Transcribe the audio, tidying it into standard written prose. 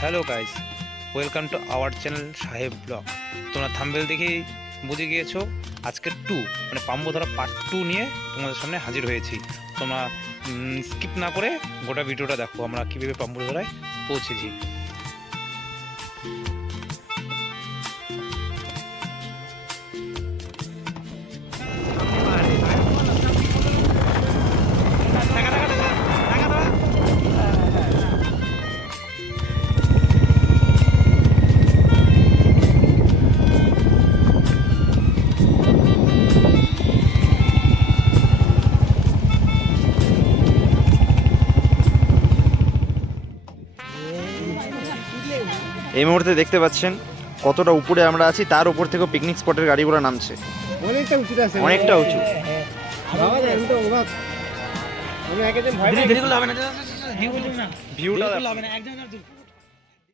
Hello guys, welcome to our channel সাহেব blog. তোমরা thumbnail দেখেই বুঝে গিয়েছো আজকে মানে পাম্বো ধরা পার্ট 2 নিয়ে তোমাদের সামনে হাজির হয়েছি। তোমরা স্কিপ না করে গোটা ভিডিওটা দেখো আমরা কীভাবে পাম্বো ধরায় পৌঁছেছি। এই মুহূর্তে দেখতে পাচ্ছেন কতটা উপরে আমরা আছি, তার উপর থেকে পিকনিক স্পটের গাড়িগুলো নামছে। অনেকটা উঁচু। ভিউটা